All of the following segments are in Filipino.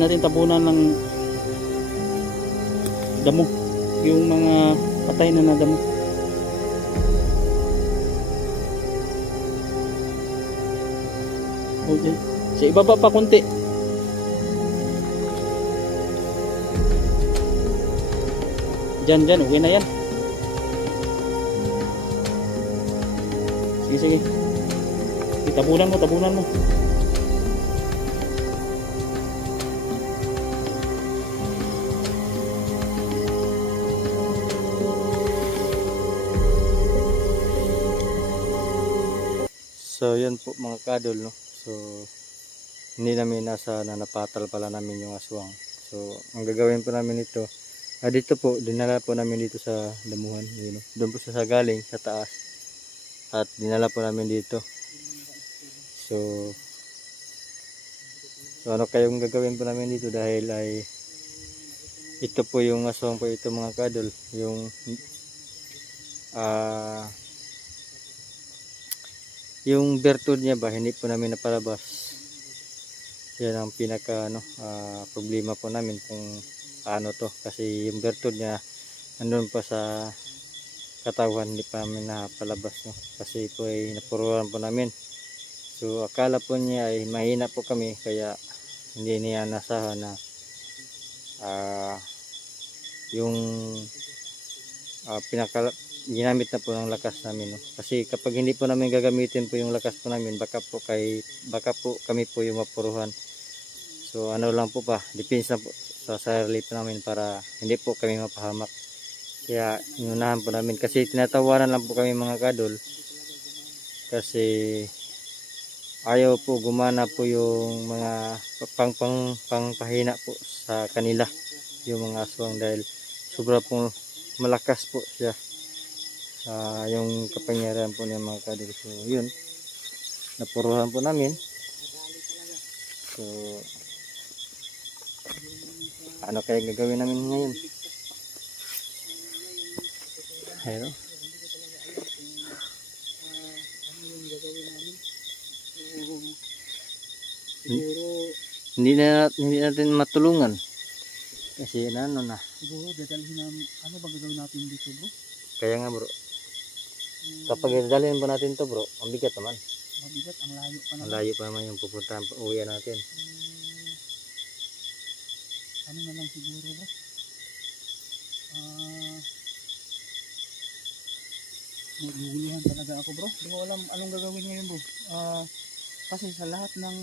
natin tabunan ng damo. Yung mga patay na na damo. Okay. Sa ibaba pa konti. Diyan, diyan. Okay na yan. Sige. Sige, Tabunan mo, tabunan mo. So yan po mga kadol no. So hindi namin nasa na napatal pala namin yung aswang. So ang gagawin po namin ito, ah, dito po dinala po namin dito sa damuhan, yun, no? Doon po sa galing sa taas. At dinala po namin dito. So So ano kayong gagawin po namin dito dahil ay ito po yung aswang po ito mga kadol, yung ah yung bertud niya ba hindi po namin napalabas. Yan ang pinaka ano ah, problema po namin kung ano to. Kasi yung bertud niya andun pa sa katawan hindi pa namin napalabas no? kasi po ay napuruan po namin. So akala po niya ay mahina po kami kaya hindi niya nasahan na ah, yung ah, pinaka ginamit na po ng lakas namin no? kasi kapag hindi po namin gagamitin po yung lakas po namin baka po kay baka po kami po yung mapuruhan. So ano lang po pa depends na po sa sarili po namin para hindi po kami mapahamak. Kaya inunahan po namin. Kasi tinatawanan lang po kami mga kadol kasi ayaw po gumana po yung mga pang pang pang pahina po sa kanila yung mga aswang dahil sobra po malakas po siya sa yung kapangyarihan po niya mga kadol so yun. Napuruhan po namin. So ano kaya gagawin namin ngayon? Ayun. Siguro, hindi na hindi natin matulungan. Kasi ano na. Siguro dadalhin namin, ano ba gagawin natin dito bro? kaya nga bro kapag dadalhin po natin to bro ang bigat naman Mabigat, ang layo pa ang naman. layo pa naman yung pupuntahan uwi natin Hmm, ano na lang siguro bro? Ah, naguguluhan talaga ako bro. Hindi ko alam anong gagawin ngayon bro. Ah, kasi sa lahat ng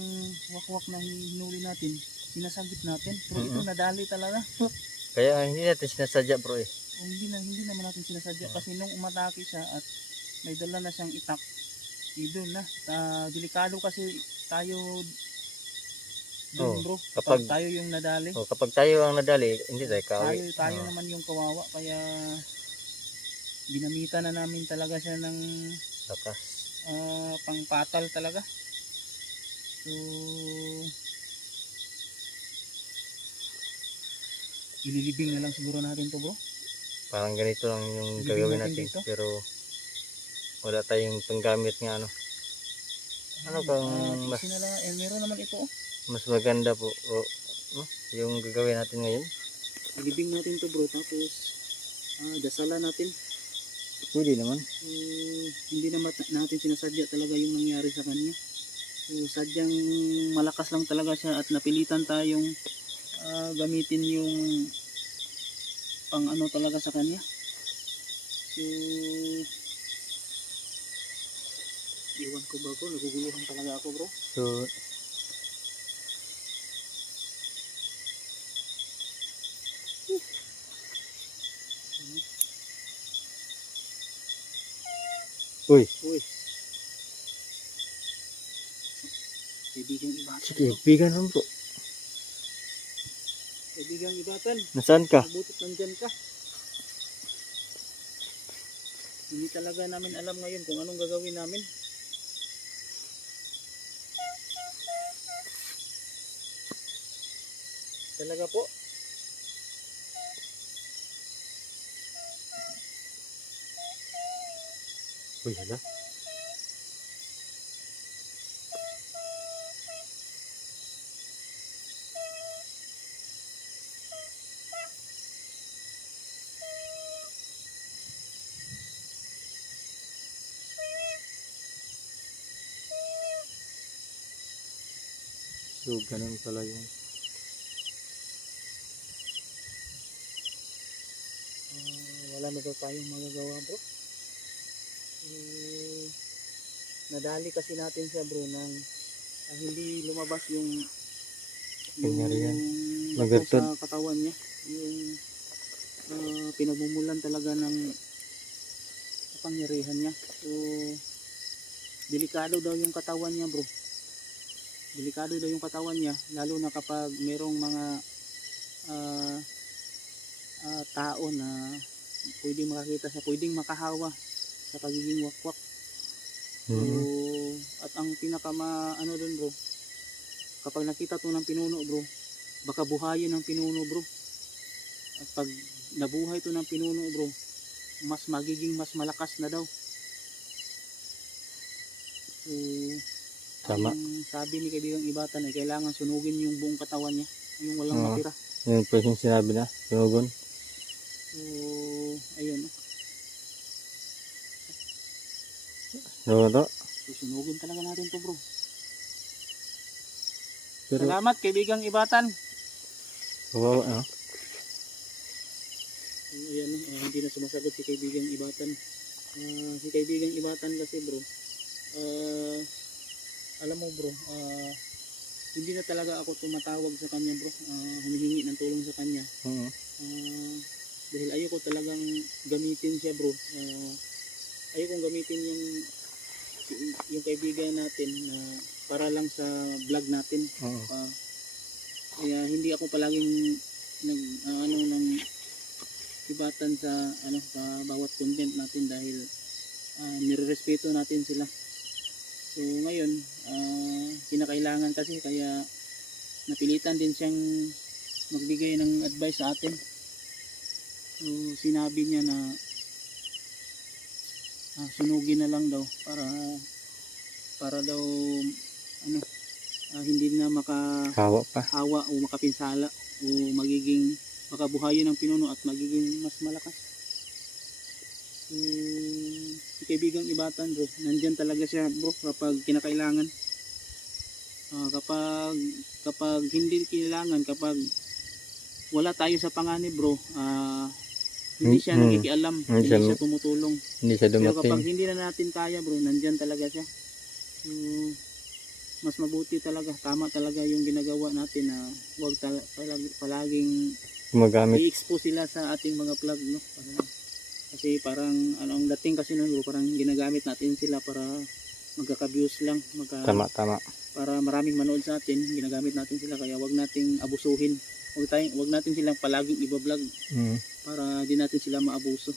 wakwak na hinuli natin, sinasagip natin. Pero ito Mhm. nadali talaga. kaya hindi natin sinasadya bro eh O hindi na hindi naman natin sinasadya kasi nung umatake siya at may dala na siyang itak. Doon na. Ah, delikado kasi tayo doon Oo, bro. kapag- kapag tayo yung nadali. O kapag tayo ang nadali hindi tayo tayo kawi. Tayo Oo. naman yung kawawa kaya ginamitan na namin talaga siya ng lakas. ah, pangpatal talaga. So ililibing na lang siguro natin to bro. Parang ganito lang yung gagawin natin natin dito? pero wala tayong panggamit nga ano Ano bang Ah, mas- eh, meron naman ito oh. mas maganda po o, no? yung gagawin natin ngayon ilibing natin to bro tapos ah, dasalan natin pwede naman Eh, hindi naman natin sinasadya talaga yung nangyari sa kanya. So, sadyang malakas lang talaga siya at napilitan tayong ah, gamitin yung pang ano talaga sa kanya. So, iwan ko ba bro? Naguguluhan talaga ako bro. so Uy, Uy. Kaibigang ibatan. sige, bigan mo po. Kaibigang ibatan. Nasaan ka? Mabutit nandyan ka. Hindi talaga namin alam ngayon kung anong gagawin namin. Talaga po. Uy, hala. So, ganun pala yung wala na daw tayong magagawa bro. Eh, nadali kasi natin siya bro nang ah, hindi lumabas yung yung bato sa katawan niya. Yung ah, pinagmumulan talaga ng kapangyarihan niya. So, delikado daw yung katawan niya bro. Delikado daw yung katawan niya lalo na kapag merong mga ah, ah, tao na pwedeng makakita siya, pwedeng makahawa sa pagiging wakwak. So, mm, at ang pinaka ma, ano doon bro, kapag nakita to ng pinuno bro, baka buhayin ng pinuno bro. At pag nabuhay to ng pinuno bro, mas magiging mas malakas na daw. So, Tama. ang sabi ni kaibigang Ibatan ay kailangan sunugin yung buong katawan niya, yung walang Oo. matira. yun po yung sinabi na, sinugon. So, ayun. no. No, to. Susunugin talaga natin to bro. Pero, Salamat kaibigang Ibatan. kawawa, no? So, ayan, no, ah, hindi na sumasagot si kaibigang Ibatan. Ah, si kaibigang Ibatan kasi bro, ah, alam mo bro, ah, hindi na talaga ako tumatawag sa kanya bro, Ah, humihingi ng tulong sa kanya. Mm, Ah, dahil ayoko talagang gamitin siya bro. Ah, ayokong gamitin yung yung kaibigan natin na para lang sa vlog natin. mm, Ah, kaya hindi ako palaging nag ah, ano ng ibatan sa ano sa bawat content natin dahil uh, nirerespeto natin sila. So ngayon, ah, kinakailangan kasi kaya napilitan din siyang magbigay ng advice sa atin. So sinabi niya na ah, sunugin na lang daw para para daw ano ah, hindi na maka kawa pa. hawa o makapinsala o magiging makabuhayin ng pinuno at magiging mas malakas. So, si kaibigang ibatan bro, nandyan talaga siya bro kapag kinakailangan. Ah, kapag kapag hindi kailangan, kapag wala tayo sa panganib bro, ah, hindi siya Mm, mm. nakikialam, Hindi hindi siya- tumutulong. Hindi siya Pero kapag dumating. hindi na natin kaya bro, nandyan talaga siya. So, mas mabuti talaga, tama talaga yung ginagawa natin na huwag tala, palagi, palaging Gumagamit. i-expose sila sa ating mga vlog, no? Para, kasi parang, ano, ang dating kasi nun bro, parang ginagamit natin sila para magkaka-views lang, magka, Tama, tama. para maraming manood sa atin, ginagamit natin sila, kaya wag nating abusuhin. Wag, tayong, wag natin silang palaging iba-vlog Mm, para di natin sila maabuso.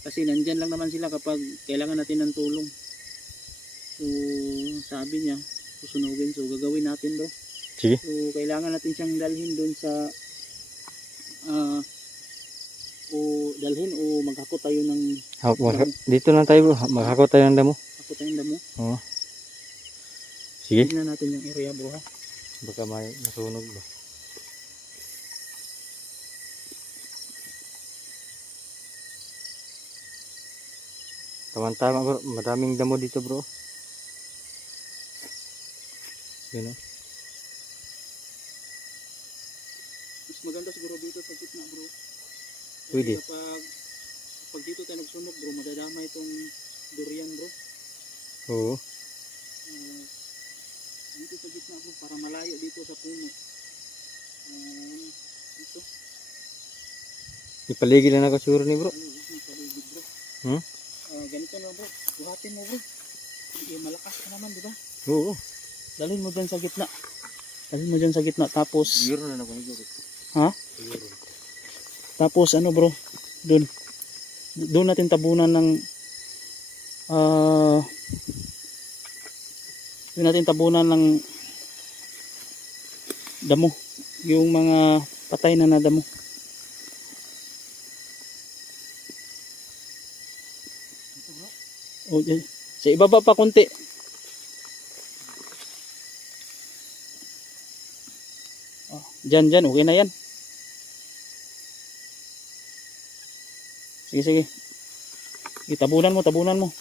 Kasi nandyan lang naman sila kapag kailangan natin ng tulong. So, sabi niya, susunugin. So, gagawin natin bro. sige. So, kailangan natin siyang dalhin doon sa ah o dalhin o maghakot tayo ng Ha, mag- dito lang tayo bro. Maghako tayo ng damo. hakot tayong damo. Oo. Sige. Tignan natin yung area bro ha. Baka may masunog ba. Tama-tama bro. Madaming damo dito bro. Yun o. Mas maganda siguro dito sa gitna bro. Kasi Pwede. Kapag, kapag dito tayo nagsunog bro, madadama itong durian bro. Oo. Ah, dito sa gitna bro, para malayo dito sa puno. Ah, ito, Ipaligid na ako siguro ni bro. ano yung paligid bro. Hmm? Ah, ganito na bro, buhatin mo bro. Eh, malakas ka naman, di ba? Oo. Dalhin mo dyan sa gitna. Dalhin mo dyan sa gitna, tapos, Siguro na ako nito. ha? Siguro. Tapos ano bro, doon. Doon natin tabunan ng ah doon natin tabunan ng damo. Yung mga patay na na damo. O, eh, sa ibaba pa konti. Oh, dyan, dyan. Okay na yan. Sige, sige. Sige, tabunan mo, tabunan mo.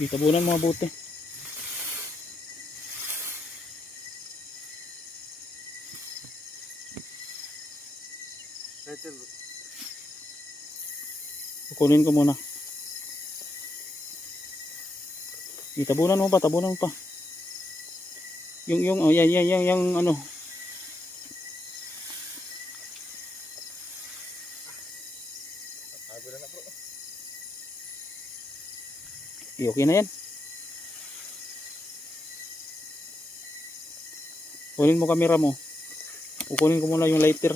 Itabunan mga bote. Kukunin ko muna. Itabunan mo pa, tabunan mo pa. Yung, yung, oh, yan, yan, yan, yung, ano. Okay na yan. Kunin mo kamera mo. Kukunin ko muna yung lighter.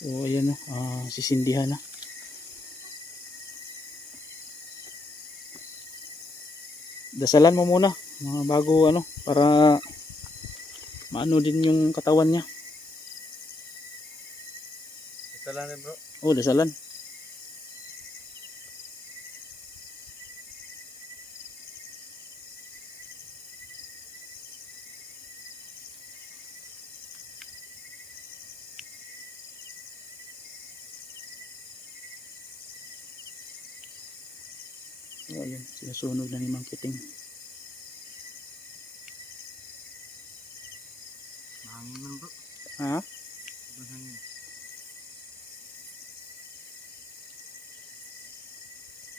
So, ayan na. ah sisindihan na. Dasalan mo muna. Mga bago ano. Para maano din yung katawan niya. Lang rin bro. Oh, dasalan. Oh, ayan, sinusunog na ni Kiting. Mahangin man bro. Ha? Mahangin.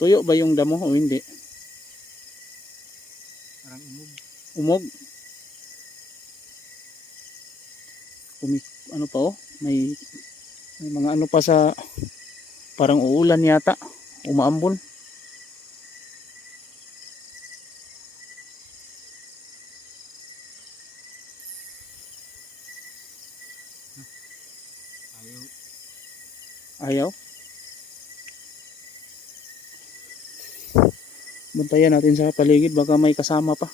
Tuyo ba yung damo o hindi? Parang umog. Umog. Umi, ano pa oh? May, may mga ano pa sa parang uulan yata. Umaambon. Ayaw. Ayaw. Bantayan natin sa paligid baka may kasama pa.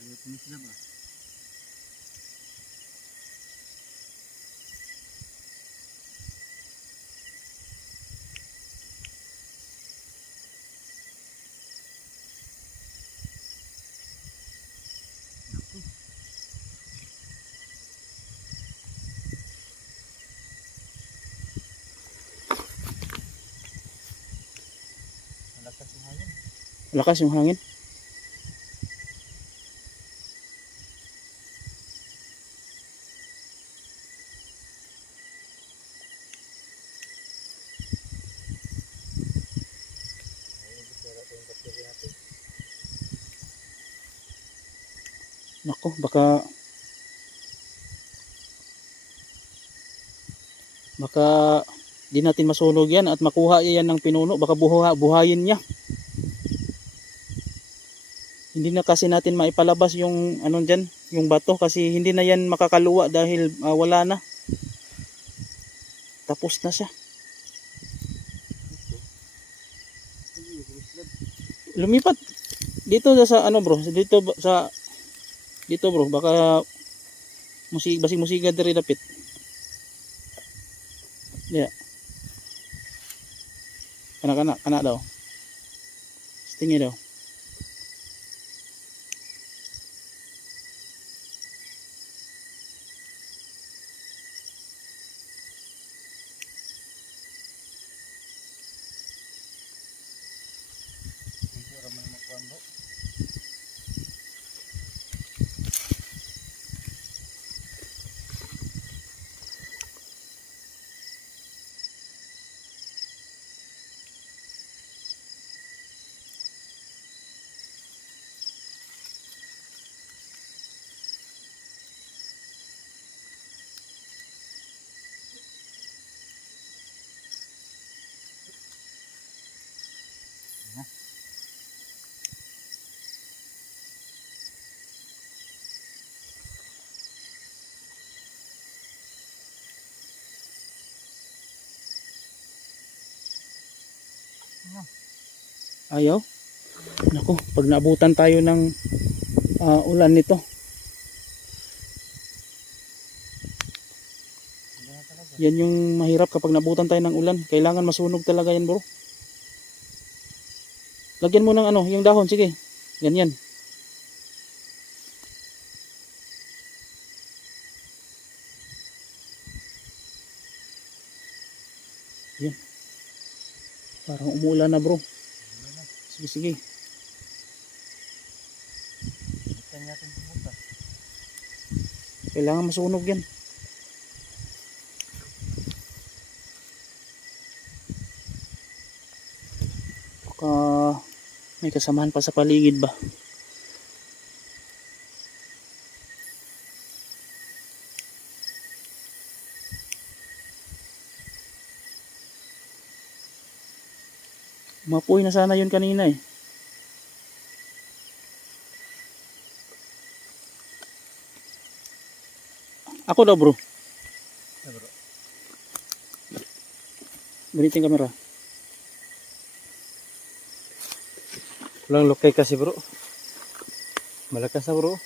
Ayaw tumislab ah. Malakas yung hangin. Lakas yung hangin. Nako, baka baka di natin masunog yan at makuha yan ng pinuno baka buha, buhayin niya hindi na kasi natin maipalabas yung ano dyan, yung bato kasi hindi na yan makakaluwa dahil ah, wala na. Tapos na siya. Lumipat. Dito sa- ano bro? Dito sa dito bro? Baka musig basig musiga diri dapit yeah. Kana kana kana daw. Stingi daw Ayaw. Naku, pag naabutan tayo ng ah, ulan nito. Yan yung mahirap kapag nabutan tayo ng ulan. Kailangan masunog talaga yan bro. Lagyan mo ng ano, yung dahon. Sige. Ganyan. Yan. Parang umulan na bro. Sige, sige. Kailangan masunog yan. Baka may kasamahan pa sa paligid ba? Mapuy na sana yun kanina eh. Ako daw bro. Ganito yung camera. Walang lukay kasi bro. Malakas na bro.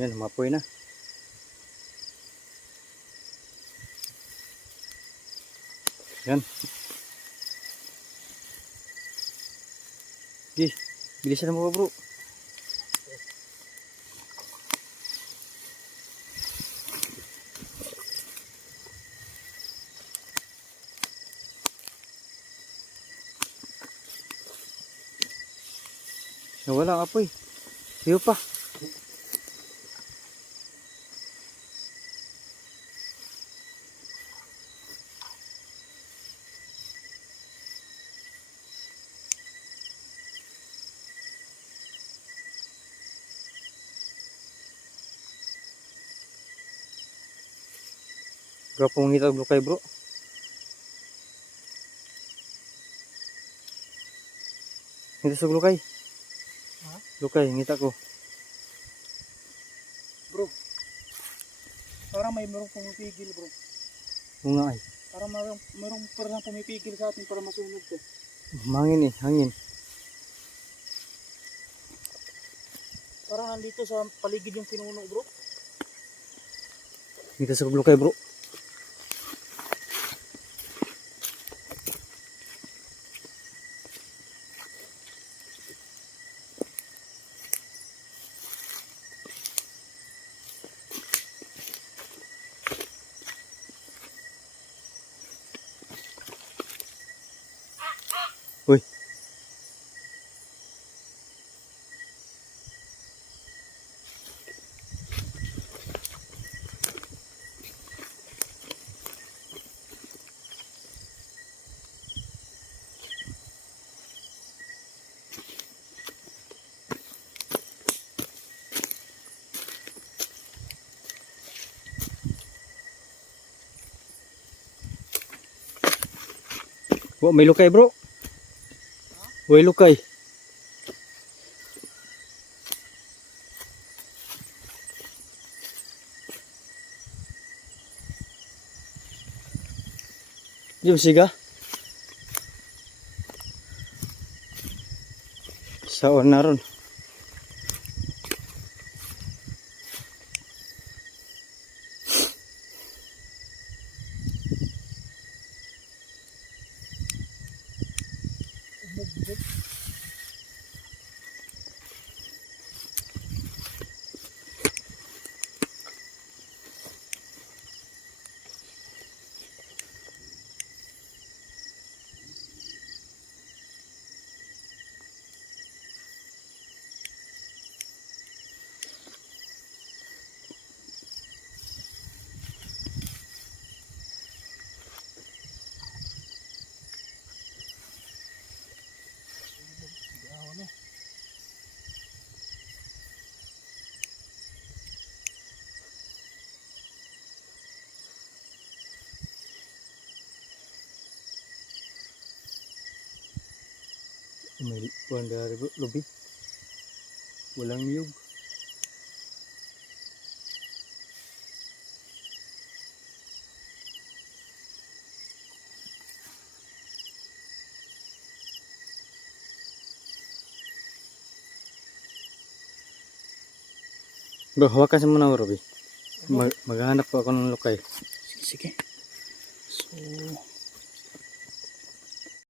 Yan, mapoy na. Yan. Di, bilisan mo bro? Nawala ang apoy. Siyo pa. Grapong ngita blukay bro. Ngita sa blukay. Ha? Blukay, ngita ko. Bro. Parang may merong pumipigil bro. Bunga ay. Parang merong, merong parang pumipigil sa atin para masunog to. Mangin eh, hangin. Parang nandito sa paligid yung pinuno bro. Ngita sa blukay bro. Bro, may lukay bro. May lukay. Di ba siga? Saon na May buwan bro, lubi. Walang niyog. Bro, hawakan mo na, Robbie. Mag maghanap po ako ng lukay. Sige, sige. So,